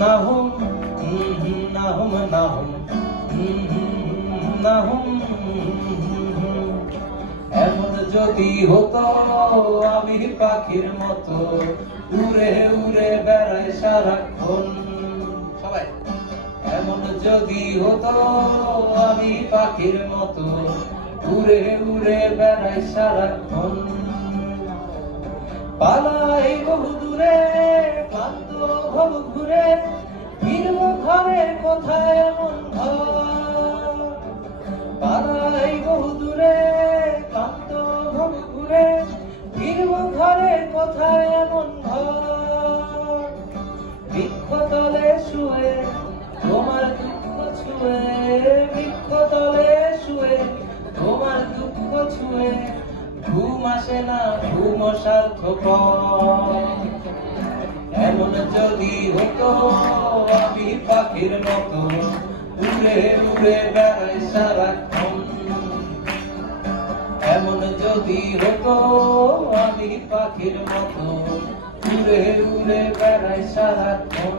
নাহুম নাহুম নাহুম নাহুম। এমন যদি হতো আমি পাখির মতো উড়ে উড়ে বেড়াই সারাক্ষণ। সবাই এমন যদি হতো আমি পাখির মতো উড়ে উড়ে বেড়াই সারাক্ষণ। পালাই বহু দূরে ক্লান্ত ভব ঘুরে ফিরব ঘরে কোথায় এমন ঘর। পালাই বহু দূরে ক্লান্ত ভব ঘুরে ফিরব ঘরে কোথায় এমন ঘর। বৃক্ষতলে শুয়ে তোমার দুঃখ ছুঁয়ে, বৃক্ষতলে শুয়ে তোমার দুঃখ ছুঁয়ে ঘুম আসে না ঘুম স্বার্থপর। এমন যদি হতো আমি পাখির মতো উড়ে উড়ে বেড়াই সারাক্ষণ। এমন যদি হতো আমি পাখির মতো উড়ে উড়ে বেড়াই সারাক্ষণ।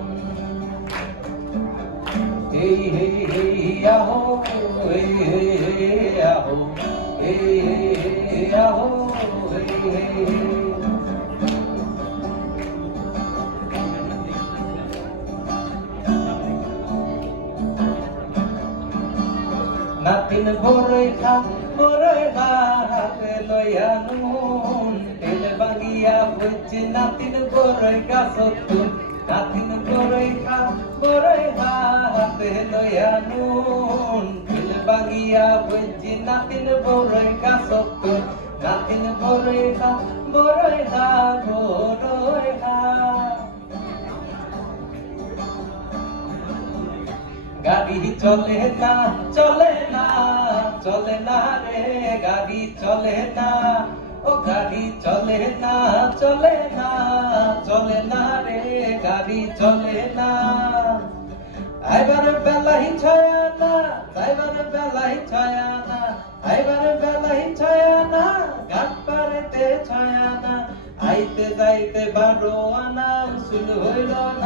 এই হে হে আহো, এই হে হে আহো, এই হে হে আহো, এই হে হে। নাতিন বড়ই খা বড়ই খা হাতে লইয়া নুন তেল বাগিয়া বইছে নাতিন বড়ই গাছত। নাতিন বড়ই খা বড়ই খা হাতে লইয়া নুন তেল বাগিয়া বইছে নাতিন বড়ই গাছত। নাতিন বড়ই খা বড়ই খা বড়ই খা। গাড়ি চলে না চলে না চলে না রে, গাড়ি চলে না ও গাড়ি চলে না চলে না চলে না রে, গাড়ি চলে না। আইবার বেলাই ছায়া না যাইবার বেলাই ছায়া না, আইবার বেলাই ছায়া না ঘাট পাড়েতে ছায়া না। আইতে যাইতে 12 আনা উসুল হইল না।